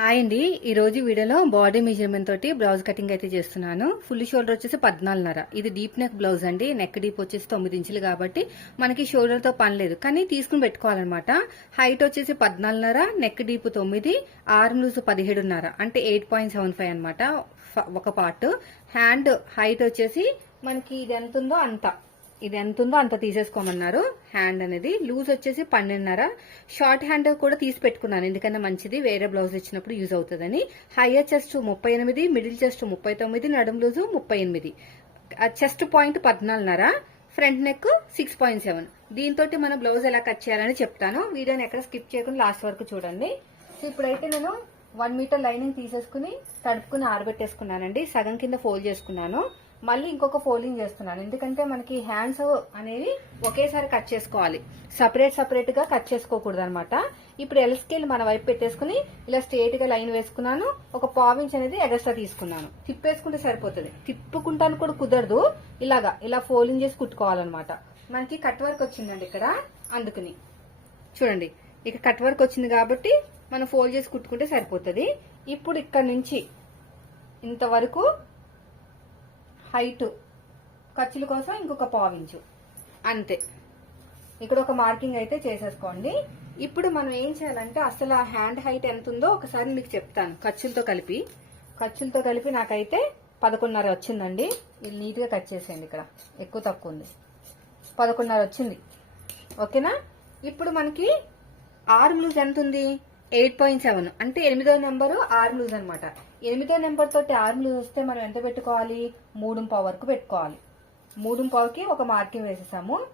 Hi అండి. ఈ రోజు వీడియోలో బాడీ మెజర్మెంట్ తోటి బ్లౌజ్ కటింగ్ అయితే చేస్తున్నాను. ఫుల్ షోల్డర్ వచ్చేసి పద్నాలుగున్నర. ఇది డీప్ నెక్ బ్లౌజ్ అండి. నెక్ డీప్ వచ్చేసి తొమ్మిది ఇంచులు కాబట్టి మనకి షోల్డర్తో పనిలేదు పని లేదు. కానీ తీసుకుని పెట్టుకోవాలన్నమాట. హైట్ వచ్చేసి పద్నాలుగున్నర నెక్ డీప్ తొమ్మిది ఆర్మ్ లూజ్ పదిహేడున్నర. అంటే ఎయిట్ పాయింట్ సెవెన్ ఫైవ్ అనమాట ఒక పార్ట్ హ్యాండ్ హైట్ వచ్చేసి మనకి ఇది ఎంత ఉందో అంత. ఇది ఎంత ఉందో అంత తీసేసుకోమన్నారు. హ్యాండ్ అనేది లూజ్ వచ్చేసి పన్నెండున్నర. షార్ట్ హ్యాండ్ కూడా తీసి పెట్టుకున్నాను. ఎందుకంటే మంచిది? వేరే బ్లౌజ్ ఇచ్చినప్పుడు యూజ్ అవుతుందని. హైయర్ చెస్ట్ ముప్పై ఎనిమిది మిడిల్ చెస్ట్ ముప్పై తొమ్మిది నడుం లూజు ముప్పై ఎనిమిది. Chest point పద్నాలుగున్నర. Front neck six point seven దీంతో మన బ్లౌజ్ ఎలా కట్ చేయాలని చెప్తాను. వీడియోని ఎక్కడ స్కిప్ చేయకుండా లాస్ట్ వరకు చూడండి. సో ఇప్పుడైతే నేను వన్ మీటర్ లైనింగ్ తీసేసుకుని తడుపుకుని ఆరబెట్టేసుకున్నానండి. సగం కింద ఫోల్డ్ చేసుకున్నాను. మళ్ళీ ఇంకొక ఫోల్డింగ్ చేస్తున్నాను. ఎందుకంటే మనకి హ్యాండ్స్ అనేవి ఒకేసారి కట్ చేసుకోవాలి. సపరేట్ సపరేట్గా కట్ చేసుకోకూడదు అనమాట ఇప్పుడు ఎల్ స్కేల్ మన వైపు పెట్టేసుకుని ఇలా స్ట్రేట్గా లైన్ వేసుకున్నాను. ఒక పావించ్ అనేది ఎగస్ట్రా తీసుకున్నాను. తిప్పేసుకుంటే సరిపోతుంది. తిప్పుకుంటాను కూడా కుదరదు. ఇలాగా ఇలా ఫోల్డింగ్ చేసి కుట్టుకోవాలన్నమాట. మనకి కట్ వర్క్ వచ్చిందండి ఇక్కడ. అందుకని. చూడండి. ఇక కట్ వర్క్ వచ్చింది కాబట్టి మనం ఫోల్డ్ చేసి కుట్టుకుంటే సరిపోతుంది. ఇప్పుడు ఇక్కడ నుంచి ఇంతవరకు హైట్. ఖర్చుల కోసం ఇంకొక పావించు అంతే. ఇక్కడ ఒక మార్కింగ్ అయితే చేసేసుకోండి. ఇప్పుడు మనం ఏం చేయాలంటే అసలు ఆ హ్యాండ్ హైట్ ఎంత ఉందో ఒకసారి మీకు చెప్తాను. ఖర్చులతో కలిపి. ఖర్చులతో కలిపి నాకైతే పదకొండున్నర వచ్చిందండి. ఇది నీట్గా కట్ చేసేయండి ఇక్కడ. ఎక్కువ తక్కువ ఉంది. పదకొండున్నర వచ్చింది. ఓకేనా? ఇప్పుడు మనకి ఆర్మ్ లూజ్ ఎంత ఉంది? Eight point seven. అంటే ఎనిమిదో నెంబరు ఆర్మ్ లూజ్ అనమాట ఎనిమిదో నెంబర్ తోటి ఆర్మ్ చూస్తే మనం ఎంత పెట్టుకోవాలి? మూడు పావు వరకు పెట్టుకోవాలి. మూడు పావుకి ఒక మార్కింగ్ వేసేసాము.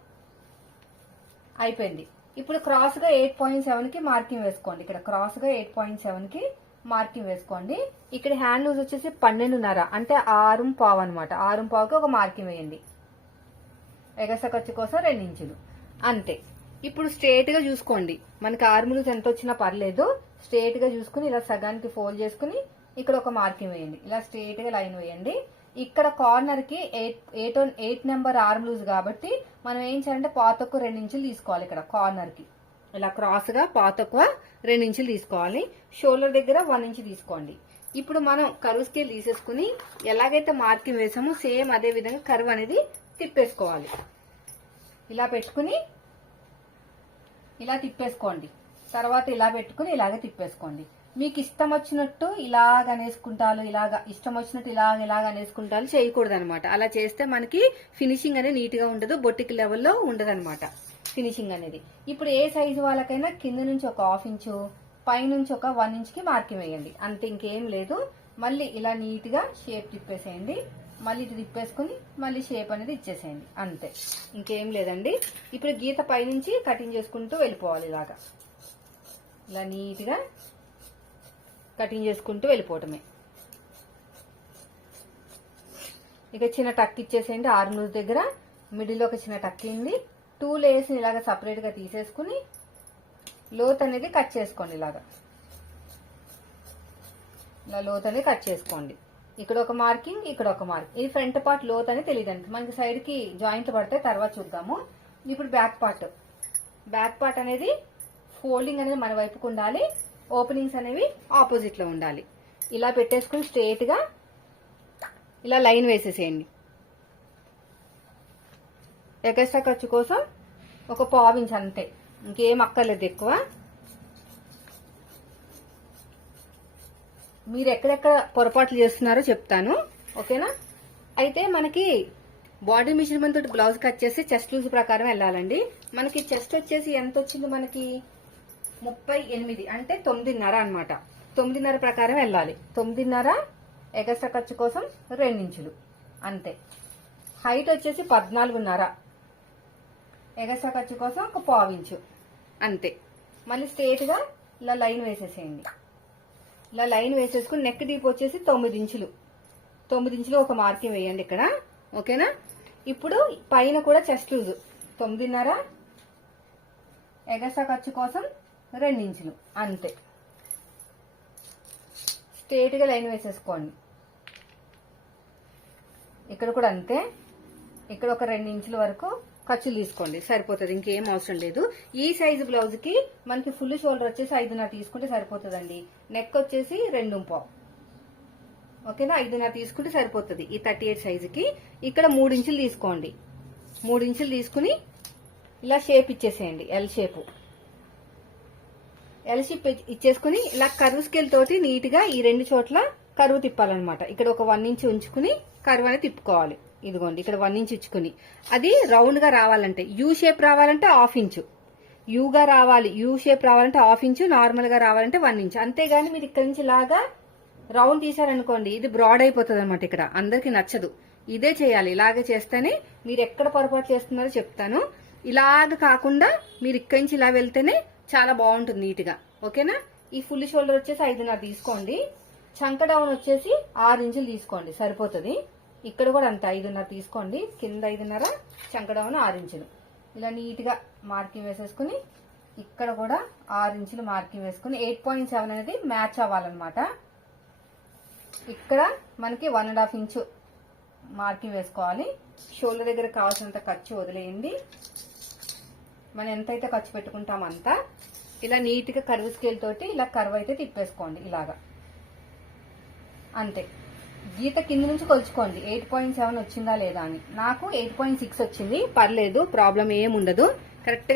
అయిపోయింది. ఇప్పుడు క్రాస్గా ఎయిట్ పాయింట్ సెవెన్కి మార్కింగ్ వేసుకోండి. ఇక్కడ క్రాస్గా ఎయిట్ పాయింట్ సెవెన్కి మార్కింగ్ వేసుకోండి. ఇక్కడ హ్యాండ్ లూజ్ వచ్చేసి పన్నెండున్నర అంటే ఆరు పావు అనమాట ఆరు పావుకి ఒక మార్కింగ్ వేయండి. ఎగస ఖర్చు కోసం రెండు ఇంచులు. అంతే. ఇప్పుడు స్ట్రేట్గా చూసుకోండి. మనకి ఆర్మ్ లూజ్ ఎంత వచ్చినా పర్లేదు. స్ట్రేట్గా చూసుకుని ఇలా సగానికి ఫోల్డ్ చేసుకుని ఇక్కడ ఒక మార్కింగ్ వేయండి. ఇలా స్ట్రేట్గా లైన్ వేయండి. ఇక్కడ కార్నర్కి eight eight eight number arm loose కాబట్టి మనం ఏం చేయాలంటే పాతకు రెండు ఇంచులు తీసుకోవాలి ఇక్కడ కార్నర్కి. ఇలా క్రాస్గా పాతక్కువ రెండు ఇంచులు తీసుకోవాలి. షోల్డర్ దగ్గర వన్ ఇంచు తీసుకోండి. ఇప్పుడు మనం కరువు స్కేల్ తీసేసుకుని ఎలాగైతే మార్కింగ్ వేసామో సేమ్ అదే విధంగా కరువు అనేది తిప్పేసుకోవాలి. ఇలా పెట్టుకుని ఇలా తిప్పేసుకోండి. తర్వాత ఇలా పెట్టుకుని ఇలాగే తిప్పేసుకోండి. మీకు ఇష్టం వచ్చినట్టు ఇలాగ అనేసుకుంటారు ఇలాగ ఇష్టం వచ్చినట్టు ఇలాగ ఇలాగ అనేసుకుంటారు చేయకూడదు అనమాట అలా చేస్తే మనకి ఫినిషింగ్ అనేది నీట్గా ఉండదు బొట్టికి లెవెల్లో ఉండదు అనమాట ఫినిషింగ్ అనేది. ఇప్పుడు ఏ సైజు వాళ్ళకైనా కింద నుంచి ఒక హాఫ్ ఇంచు పైనుంచి ఒక వన్ ఇంచ్కి మార్కింగ్ వేయండి. అంతే ఇంకేం లేదు. మళ్ళీ ఇలా నీట్గా షేప్ తిప్పేసేయండి. మళ్ళీ ఇది తిప్పేసుకుని మళ్ళీ షేప్ అనేది ఇచ్చేసేయండి. అంతే. ఇంకేం లేదండి. ఇప్పుడు గీత పైనుంచి కటింగ్ చేసుకుంటూ వెళ్ళిపోవాలి ఇలాగా. ఇలా నీట్గా కటింగ్ చేసుకుంటూ వెళ్ళిపోవటమే. ఇక చిన్న టక్ ఇచ్చేసేయండి. ఆరు దగ్గర మిడిల్లో ఒక చిన్న టక్ అయింది టూ లేయర్స్ని ఇలాగ సపరేట్గా తీసేసుకుని లోత్ అనేది కట్ చేసుకోండి ఇలాగా. ఇలా లోత్ అనేది కట్ చేసుకోండి. ఇక్కడ ఒక మార్కింగ్ ఇక్కడ ఒక మార్క్ ఇది ఫ్రంట్ పార్ట్ లోత్ అని తెలియదండి మనకి సైడ్కి జాయింట్లు జాయింట్ పడితే తర్వాత చూద్దాము. ఇప్పుడు బ్యాక్ పార్ట్. బ్యాక్ పార్ట్ అనేది ఫోల్డింగ్ అనేది మన వైపుకు ఉండాలి. ఓపెనింగ్స్ అనేవి ఆపోజిట్లో ఉండాలి. ఇలా పెట్టేసుకుని స్ట్రేట్గా ఇలా లైన్ వేసేసేయండి. ఎగస్ట్రా ఖర్చు కోసం ఒక పావించ్ అంతే. ఇంకేం అక్కర్లేదు ఎక్కువ. మీరు ఎక్కడెక్కడ పొరపాట్లు చేస్తున్నారో చెప్తాను. ఓకేనా? అయితే మనకి బాడీ మెజర్మెంట్ తోటి బ్లౌజ్ కట్ చేసి చెస్ట్ లూజ్ ప్రకారం వెళ్ళాలండి. మనకి చెస్ట్ వచ్చేసి ఎంత వచ్చింది మనకి? ముప్పై ఎనిమిది అంటే తొమ్మిదిన్నర అనమాట తొమ్మిదిన్నర ప్రకారం వెళ్ళాలి. తొమ్మిదిన్నర ఎగస్ట్రా ఖర్చు కోసం రెండించులు. అంతే. హైట్ వచ్చేసి పద్నాలుగున్నర. ఎగస్ట్రా ఖర్చు కోసం ఒక పావించు. అంతే. మళ్ళీ స్ట్రేట్గా ఇలా లైన్ వేసేసేయండి. ఇలా లైన్ వేసేసుకుని నెక్ డీప్ వచ్చేసి తొమ్మిది ఇంచులు తొమ్మిది ఇంచులు ఒక మార్కింగ్ వేయండి ఇక్కడ. ఓకేనా? ఇప్పుడు పైన కూడా చెస్ట్ లూజ్. తొమ్మిదిన్నర ఎగస్ట్రా ఖర్చు కోసం రెండించులు అంతే. స్ట్రేట్గా లైన్ వేసేసుకోండి. ఇక్కడ కూడా అంతే. ఇక్కడ ఒక రెండు ఇంచుల వరకు ఖర్చులు తీసుకోండి. సరిపోతుంది ఇంకేం అవసరం లేదు. ఈ సైజు బ్లౌజ్కి మనకి ఫుల్ షోల్డర్ వచ్చేసి ఐదున్నర తీసుకుంటే సరిపోతుందండి. నెక్ వచ్చేసి రెండు పావు. ఓకేనా? ఐదున్నర తీసుకుంటే సరిపోతుంది ఈ థర్టీ ఎయిట్ సైజుకి. ఇక్కడ మూడు ఇంచులు తీసుకోండి. మూడు ఇంచులు తీసుకుని ఇలా షేప్ ఇచ్చేసేయండి ఎల్ షేపు ఎల్ షేప్ ఇచ్చేసుకుని ఇలా కరువు స్కేల్ తోటి నీట్గా ఈ రెండు చోట్ల కరువు తిప్పాలన్నమాట. ఇక్కడ ఒక వన్ ఇంచ్ ఉంచుకుని కరువు అనేది తిప్పుకోవాలి. ఇదిగోండి ఇక్కడ వన్ ఇంచ్ ఇచ్చుకుని. అది రౌండ్గా రావాలంటే యూ షేప్ రావాలంటే హాఫ్ ఇంచు. యూగా రావాలి యూ షేప్ రావాలంటే హాఫ్ ఇంచు నార్మల్గా రావాలంటే వన్ ఇంచ్. అంతేగాని మీరు ఇక్కడ నుంచి లాగా రౌండ్ తీసారనుకోండి ఇది బ్రాడ్ అయిపోతుంది అనమాట ఇక్కడ. అందరికి నచ్చదు. ఇదే చేయాలి ఇలాగే చేస్తేనే మీరు ఎక్కడ పొరపాటు చేస్తున్నారో చెప్తాను. ఇలాగ కాకుండా మీరు ఇక్కడి నుంచి ఇలా వెళ్తేనే చాలా బాగుంటుంది నీట్గా. ఓకేనా? ఈ ఫుల్ షోల్డర్ వచ్చేసి ఐదున్నర తీసుకోండి. చంక డౌన్ వచ్చేసి ఆరు ఇంచులు తీసుకోండి. సరిపోతుంది. ఇక్కడ కూడా అంత ఐదున్నర తీసుకోండి. కింద ఐదున్నర చంక డౌన్ ఆరు ఇంచులు. ఇలా నీట్గా మార్కింగ్ వేసేసుకుని ఇక్కడ కూడా ఆరు ఇంచులు మార్కింగ్ వేసుకుని ఎయిట్ పాయింట్ సెవెన్ అనేది మ్యాచ్ అవ్వాలన్నమాట. ఇక్కడ మనకి one and half inch marking వేసుకోవాలి. షోల్డర్ దగ్గర కావాల్సినంత ఖర్చు వదిలేయండి. మనం ఎంతైతే ఖర్చు పెట్టుకుంటామో అంతా ఇలా నీట్గా కరువు స్కేల్ తోటి ఇలా కరువు అయితే తిప్పేసుకోండి ఇలాగా. అంతే. గీత కింద నుంచి కొలుచుకోండి. ఎయిట్ పాయింట్ సెవెన్ వచ్చిందా లేదా అని. నాకు ఎయిట్ పాయింట్ సిక్స్ వచ్చింది. పర్లేదు ప్రాబ్లం ఏం ఉండదు.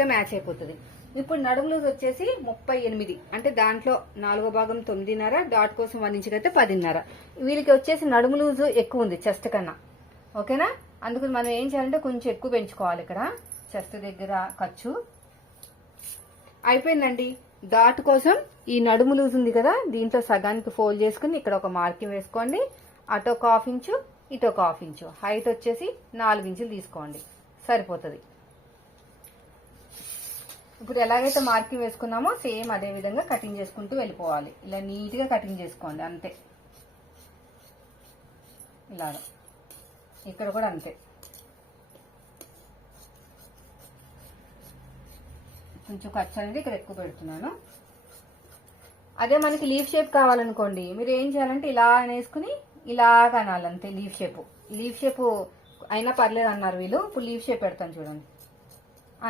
మ్యాచ్ అయిపోతుంది. ఇప్పుడు నడుము లూజ్ వచ్చేసి ముప్పై ఎనిమిది. అంటే దాంట్లో నాలుగో భాగం తొమ్మిదిన్నర డాట్ కోసం వన్ ఇంచుకి అయితే పదిన్నర. వీళ్ళకి వచ్చేసి నడుము లూజ్ ఎక్కువ ఉంది చెస్ట్ కన్నా. ఓకేనా? అందుకు మనం ఏం చేయాలంటే కొంచెం ఎక్కువ పెంచుకోవాలి ఇక్కడ. చెస్ట్ దగ్గర ఖర్చు. అయిపోయిందండి. డాట్ కోసం ఈ నడుము లూజ్ ఉంది కదా దీంట్లో సగానికి ఫోల్డ్ చేసుకుని ఇక్కడ ఒక మార్కింగ్ వేసుకోండి. అటు ఒక హాఫ్ ఇంచు ఇటు ఒక హాఫ్ ఇంచు. హైట్ వచ్చేసి నాలుగు ఇంచులు తీసుకోండి. సరిపోతుంది. ఇప్పుడు ఎలాగైతే మార్కింగ్ వేసుకున్నామో సేమ్ అదే విధంగా కటింగ్ చేసుకుంటూ వెళ్ళిపోవాలి. ఇలా నీట్గా కటింగ్ చేసుకోండి అంతే. ఇలాగా. ఇక్కడ కూడా అంతే. కొంచెం ఖర్చు అనేది ఇక్కడ ఎక్కువ పెడుతున్నాను. అదే మనకి లీఫ్ షేప్ కావాలనుకోండి మీరు ఏం చేయాలంటే ఇలా అనేసుకుని ఇలాగ అనాలంతే లీఫ్ షేప్ లీఫ్ షేప్ అయినా పర్లేదు అన్నారు వీళ్ళు ఇప్పుడు లీఫ్ షేప్ పెడతాను చూడండి.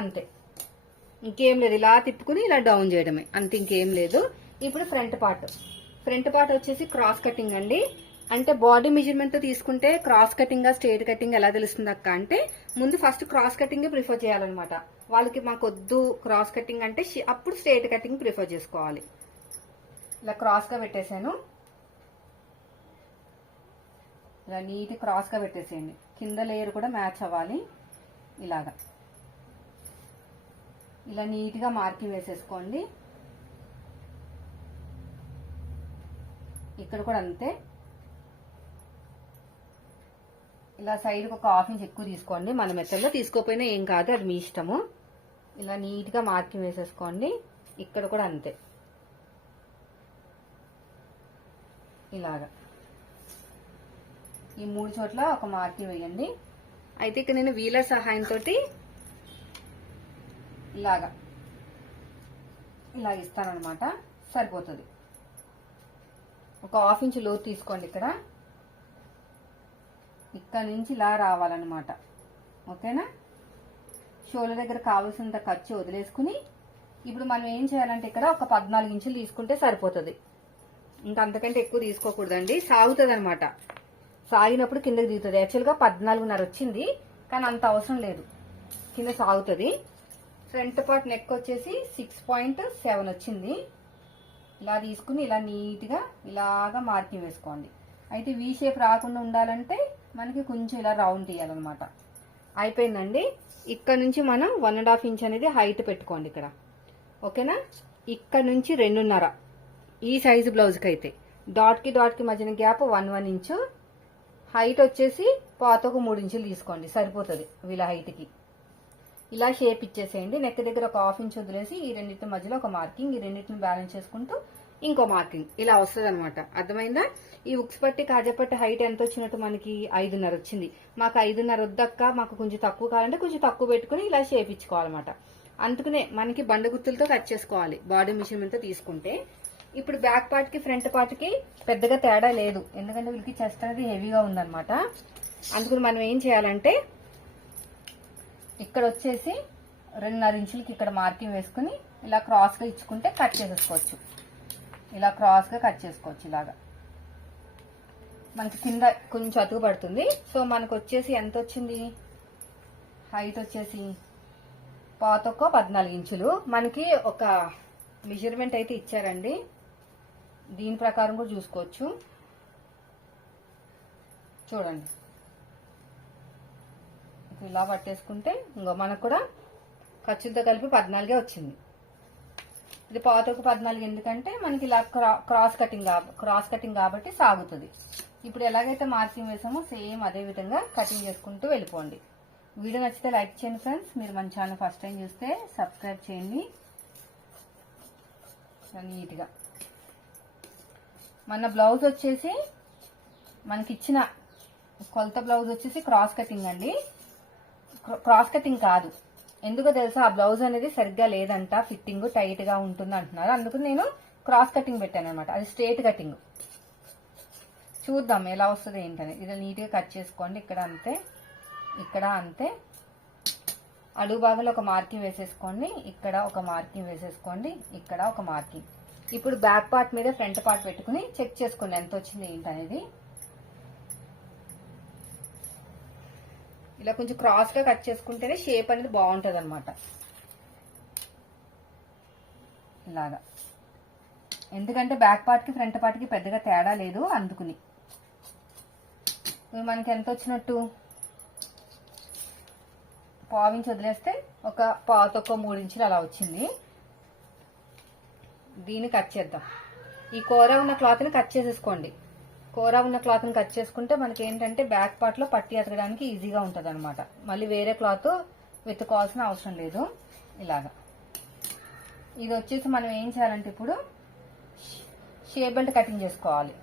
అంతే. ఇంకేం లేదు ఇలా తిప్పుకుని ఇలా డౌన్ చేయడమే. అంత ఇంకేం లేదు. ఇప్పుడు ఫ్రంట్ పార్ట్ ఫ్రంట్ పార్ట్ వచ్చేసి క్రాస్ కటింగ్ అండి. అంటే బాడీ మెజర్మెంట్తో తీసుకుంటే క్రాస్ కటింగ్ స్ట్రేట్ కటింగ్ ఎలా తెలుస్తుంది అక్క అంటే ముందు ఫస్ట్ క్రాస్ కటింగ్ ప్రిఫర్ చేయాలన్నమాట. వాళ్ళకి మాకు వద్దు క్రాస్ కటింగ్ అంటే అప్పుడు స్ట్రేట్ కటింగ్ ప్రిఫర్ చేసుకోవాలి. ఇలా క్రాస్గా పెట్టేశాను ఇలా నీట్ క్రాస్గా పెట్టేసేయండి. కింద లేయర్ కూడా మ్యాచ్ అవ్వాలి. ఇలాగా. ఇలా నీట్గా మార్కింగ్ వేసేసుకోండి. ఇక్కడ కూడా అంతే. ఇలా సైడ్కి ఒక హాఫ్ ఇంచ్ ఎక్కువ తీసుకోండి. మన మెత్తల్లో తీసుకోకపోయినా ఏం కాదు అది మీ ఇష్టము. ఇలా నీట్గా మార్కింగ్ వేసేసుకోండి. ఇక్కడ కూడా అంతే. ఇలాగా. ఈ మూడు చోట్ల ఒక మార్కింగ్ వేయండి. అయితే ఇక్కడ నేను వీలర్ సహాయంతో ఇలాగా. ఇలా ఇస్తానమాట సరిపోతుంది. ఒక హాఫ్ ఇంచ్ లోతు తీసుకోండి ఇక్కడ. ఇక్కడ నుంచి ఇలా రావాలన్నమాట. ఓకేనా? షోల దగ్గర కావాల్సినంత ఖర్చు వదిలేసుకుని ఇప్పుడు మనం ఏం చేయాలంటే ఇక్కడ ఒక పద్నాలుగు ఇంచులు తీసుకుంటే సరిపోతుంది. ఇంకా అంతకంటే ఎక్కువ తీసుకోకూడదండి. సాగుతుంది అనమాట సాగినప్పుడు కిందకి దిగుతుంది. యాక్చువల్గా పద్నాలుగున్నర వచ్చింది కానీ అంత అవసరం లేదు. కింద సాగుతుంది. ఫ్రంట్ పార్ట్ నెక్ వచ్చేసి సిక్స్ పాయింట్ సెవెన్ వచ్చింది. ఇలా తీసుకుని ఇలా నీట్గా ఇలాగా మార్కింగ్ వేసుకోండి. అయితే వీ షేప్ రాకుండా ఉండాలంటే మనకి కొంచెం ఇలా రౌండ్ తీయాలన్నమాట అయిపోయిందండి. ఇక్కడ నుంచి మనం వన్ అండ్ హాఫ్ ఇంచ్ అనేది హైట్ పెట్టుకోండి ఇక్కడ. ఓకేనా? ఇక్కడ నుంచి రెండున్నర. ఈ సైజు బ్లౌజ్కి అయితే డాట్కి డాట్కి మధ్యన gap one one inch height వచ్చేసి పాతకు మూడు ఇంచులు తీసుకోండి. సరిపోతుంది వీళ్ళ హైట్కి ఇలా షేప్ ఇచ్చేసేయండి. నెక్ దగ్గర ఒక హాఫ్ ఇంచ్ వదిలేసి ఈ రెండింటి మధ్యలో ఒక మార్కింగ్ ఈ రెండింటిని బ్యాలెన్స్ చేసుకుంటూ ఇంకో మార్కింగ్. ఇలా వస్తుంది అనమాట అర్థమైందా? ఈ ఉక్స్ పట్టి కాజపట్టి హైట్ ఎంత వచ్చినట్టు మనకి ఐదున్నర వచ్చింది. మాకు ఐదున్నర వద్దక్క మాకు కొంచెం తక్కువ కావాలంటే కొంచెం తక్కువ పెట్టుకుని ఇలా షేప్ ఇచ్చుకోవాలన్నమాట. అందుకనే మనకి బండ గుర్తులతో కట్ చేసుకోవాలి. బాడీ మిషన్ అంతా తీసుకుంటే. ఇప్పుడు బ్యాక్ పార్ట్కి ఫ్రంట్ పార్ట్కి పెద్దగా తేడా లేదు. ఎందుకంటే వీళ్ళకి చెస్ట్ అనేది హెవీగా ఉందన్నమాట. అందుకని మనం ఏం చేయాలంటే ఇక్కడ వచ్చేసి రెండున్నర ఇంచులకి ఇక్కడ మార్కింగ్ వేసుకుని ఇలా క్రాస్గా ఇచ్చుకుంటే కట్ చేసేసుకోవచ్చు. ఇలా క్రాస్గా కట్ చేసుకోవచ్చు ఇలాగా. మనకి కింద కొంచెం అతుకు పడుతుంది. సో మనకు వచ్చేసి ఎంత వచ్చింది? హైట్ వచ్చేసి పాతొక్క పద్నాలుగు ఇంచులు. మనకి ఒక మెజర్మెంట్ అయితే ఇచ్చారండి. దీని ప్రకారం కూడా చూసుకోవచ్చు. చూడండి. ఇలా పట్టేసుకుంటే ఇంకో మనకు కూడా ఖర్చులతో కలిపి పద్నాలుగే వచ్చింది. ఇది పాతకు పద్నాలుగు ఎందుకంటే మనకి ఇలా cross- cross cutting cross cutting కాబట్టి సాగుతుంది. ఇప్పుడు ఎలాగైతే మార్కింగ్ వేసామో సేమ్ అదే విధంగా కటింగ్ చేసుకుంటూ వెళ్ళిపోండి. వీడియో నచ్చితే లైక్ చేయండి ఫ్రెండ్స్. మీరు మన ఛానల్ ఫస్ట్ టైం చూస్తే సబ్స్క్రైబ్ చేయండి. నీట్గా. మన బ్లౌజ్ వచ్చేసి మనకి ఇచ్చిన కొలత బ్లౌజ్ వచ్చేసి క్రాస్ కటింగ్ అండి. క్రాస్ కటింగ్ కాదు. ఎందుకో తెలుసా ఆ బ్లౌజ్ అనేది సరిగ్గా లేదంట ఫిట్టింగ్ టైట్గా ఉంటుంది అంటున్నారు. అందుకు నేను క్రాస్ కటింగ్ పెట్టాను అనమాట అది స్ట్రేట్ కటింగ్. చూద్దాం ఎలా వస్తుంది ఏంటని ఇది నీట్గా కట్ చేసుకోండి. ఇక్కడ అంతే ఇక్కడ అంతే. అడుగు భాగంలో ఒక మార్కింగ్ వేసేసుకోండి. ఇక్కడ ఒక మార్కింగ్ వేసేసుకోండి. ఇక్కడ ఒక మార్కింగ్. ఇప్పుడు బ్యాక్ పార్ట్ మీద ఫ్రంట్ పార్ట్ పెట్టుకుని చెక్ చేసుకోండి ఎంత వచ్చింది ఏంటనేది. ఇలా కొంచెం క్రాస్గా కట్ చేసుకుంటేనే షేప్ అనేది బాగుంటది అనమాట ఇలాగా. ఎందుకంటే బ్యాక్ పార్ట్కి ఫ్రంట్ పార్ట్కి పెద్దగా తేడా లేదు అందుకుని. ఇప్పుడు మనకి ఎంత వచ్చినట్టు? పావించి వదిలేస్తే ఒక పాతొక్క మూడు ఇంచులు అలా వచ్చింది. దీన్ని కట్ చేద్దాం. ఈ కూర ఉన్న క్లాత్ని కట్ చేసేసుకోండి. కూర ఉన్న క్లాత్ని కట్ చేసుకుంటే మనకి ఏంటంటే బ్యాక్ పార్ట్లో పట్టి అతకడానికి ఈజీగా ఉంటుంది అనమాట మళ్ళీ వేరే క్లాత్ వెతుకోవాల్సిన అవసరం లేదు. ఇలాగా. ఇది వచ్చేసి మనం ఏం చేయాలంటే ఇప్పుడు షే బెల్ట్ కటింగ్ చేసుకోవాలి.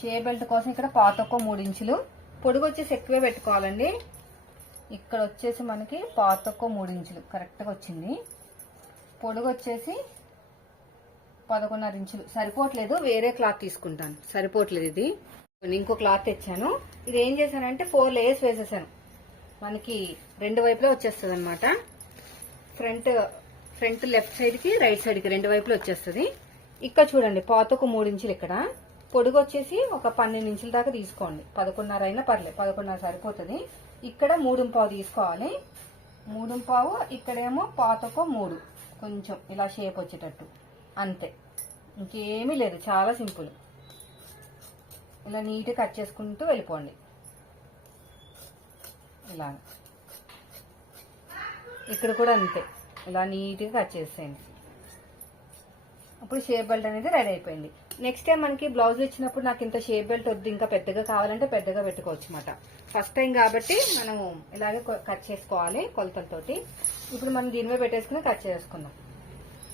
షే బెల్ట్ కోసం ఇక్కడ పాతొక్క మూడు ఇంచులు. పొడుగు వచ్చేసి ఎక్కువే పెట్టుకోవాలండి. ఇక్కడ వచ్చేసి మనకి పాతొక్క మూడు ఇంచులు. కరెక్ట్గా వచ్చింది. పొడుగు వచ్చేసి పదకొండున్నర ఇంచులు. సరిపోవట్లేదు వేరే క్లాత్ తీసుకుంటాను. సరిపోవట్లేదు ఇది. ఇంకో క్లాత్ తెచ్చాను. ఇది ఏం చేశానంటే ఫోర్ లేయర్స్ వేసేసాను. మనకి రెండు వైపులా వచ్చేస్తుంది అనమాట ఫ్రంట్ ఫ్రంట్ లెఫ్ట్ సైడ్కి రైట్ సైడ్కి రెండు వైపులా వచ్చేస్తుంది. ఇక్కడ చూడండి పాతకు మూడు ఇంచులు ఇక్కడ. పొడుగు వచ్చేసి ఒక పన్నెండు ఇంచుల దాకా తీసుకోండి. పదకొండున్నర అయినా పర్లేదు పదకొండున్నర సరిపోతుంది. ఇక్కడ మూడు పావు తీసుకోవాలి. మూడు పావు ఇక్కడేమో పాతకు మూడు. కొంచెం ఇలా షేప్ వచ్చేటట్టు. అంతే. ఇంకేమీ లేదు చాలా సింపుల్. ఇలా నీట్గా కట్ చేసుకుంటూ వెళ్ళిపోండి. ఇలా ఇక్కడ కూడా అంతే. ఇలా నీట్గా కట్ చేసేయండి. అప్పుడు షేప్ బెల్ట్ అనేది రెడీ అయిపోయింది. నెక్స్ట్ టైం మనకి బ్లౌజ్ ఇచ్చినప్పుడు నాకు ఇంత షేప్ బెల్ట్ వద్దు ఇంకా పెద్దగా కావాలంటే పెద్దగా పెట్టుకోవచ్చు అనమాట ఫస్ట్ టైం కాబట్టి మనం ఇలాగే కట్ చేసుకోవాలి కొలతలతోటి. ఇప్పుడు మనం దీని పెట్టేసుకుని కట్ చేసుకుందాం.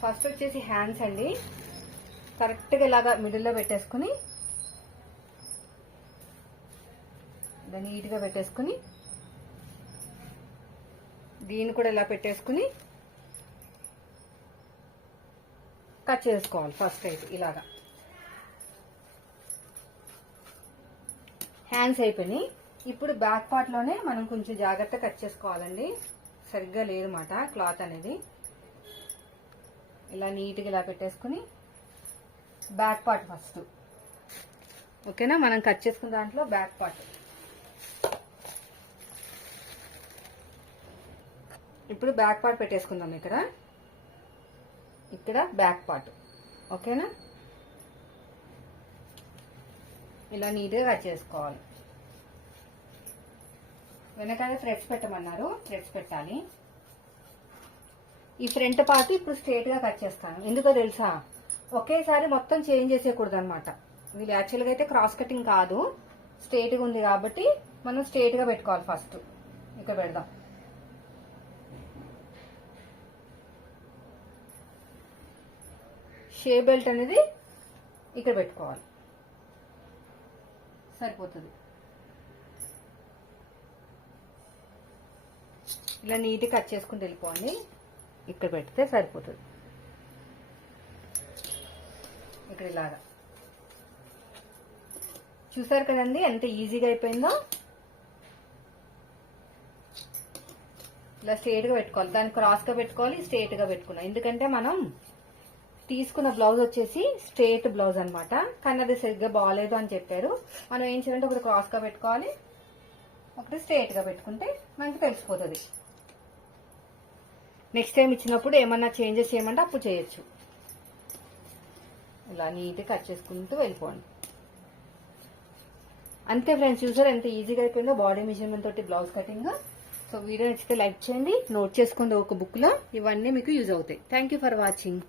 ఫస్ట్ వచ్చేసి హ్యాండ్స్ అండి. కరెక్ట్గా ఇలాగా మిడిల్లో పెట్టేసుకుని ఇలా నీట్గా పెట్టేసుకుని దీన్ని కూడా ఇలా పెట్టేసుకుని కట్ చేసుకోవాలి ఫస్ట్ అయితే ఇలాగా. హ్యాండ్స్ అయిపోయినాయి. ఇప్పుడు బ్యాక్ పార్ట్లోనే మనం కొంచెం జాగ్రత్త కట్ చేసుకోవాలండి. సరిగ్గా లేదన్నమాట క్లాత్ అనేది. ఇలా నీట్గా ఇలా పెట్టేసుకుని బ్యాక్ పార్ట్ ఫస్ట్. ఓకేనా? మనం కట్ చేసుకున్న దాంట్లో బ్యాక్ పార్ట్. ఇప్పుడు బ్యాక్ పార్ట్ పెట్టేసుకుందాం ఇక్కడ. ఇక్కడ బ్యాక్ పార్ట్. ఓకేనా? ఇలా నీట్గా కట్ చేసుకోవాలి. వెనకాల థ్రెడ్స్ పెట్టమన్నారు. థ్రెడ్స్ పెట్టాలి. ఈ ఫ్రంట్ పార్ట్ ఇప్పుడు స్ట్రేట్గా కట్ చేస్తాను. ఎందుకో తెలుసా? ఒకేసారి మొత్తం చేంజ్ చేసేయకూడదు అనమాట వీళ్ళు యాక్చువల్గా అయితే క్రాస్ కటింగ్ కాదు. స్ట్రేట్గా ఉంది కాబట్టి మనం స్ట్రేట్గా పెట్టుకోవాలి ఫస్ట్ ఇక్కడ పెడదాం. షే బెల్ట్ అనేది ఇక్కడ పెట్టుకోవాలి. సరిపోతుంది. ఇలా నీట్గా కట్ చేసుకుని వెళ్ళిపోండి. ఇక్కడ పెడితే సరిపోతుంది. ఇక్కడ ఇలాగా. చూసారు కదండి ఎంత ఈజీగా అయిపోయిందో? ఇలా స్ట్రేట్గా పెట్టుకోవాలి. దాన్ని క్రాస్గా పెట్టుకోవాలి స్ట్రేట్గా పెట్టుకున్నాం. ఎందుకంటే మనం తీసుకున్న బ్లౌజ్ వచ్చేసి స్ట్రేట్ బ్లౌజ్ అనమాట కానీ అది సరిగ్గా బాగాలేదు అని చెప్పారు. మనం ఏం చేయాలంటే ఒకటి క్రాస్గా పెట్టుకోవాలి. ఒకటి స్ట్రేట్గా పెట్టుకుంటే మనకి తెలిసిపోతుంది. నెక్స్ట్ టైం ఇచ్చినప్పుడు ఏమన్నా చేంజెస్ చేయమంటే అప్పుడు చేయొచ్చు. ఇలా నీట్గా కట్ చేసుకుంటూ వెళ్ళిపోండి. అంతే ఫ్రెండ్స్ చూసారు ఎంత ఈజీగా అయిపోయిందో? బాడీ మెజర్మెంట్ తోటి బ్లౌజ్ కటింగ్ సో వీడియో నచ్చితే లైక్ చేయండి. నోట్ చేసుకుంది ఒక బుక్లో ఇవన్నీ మీకు యూజ్ అవుతాయి. Thank for watching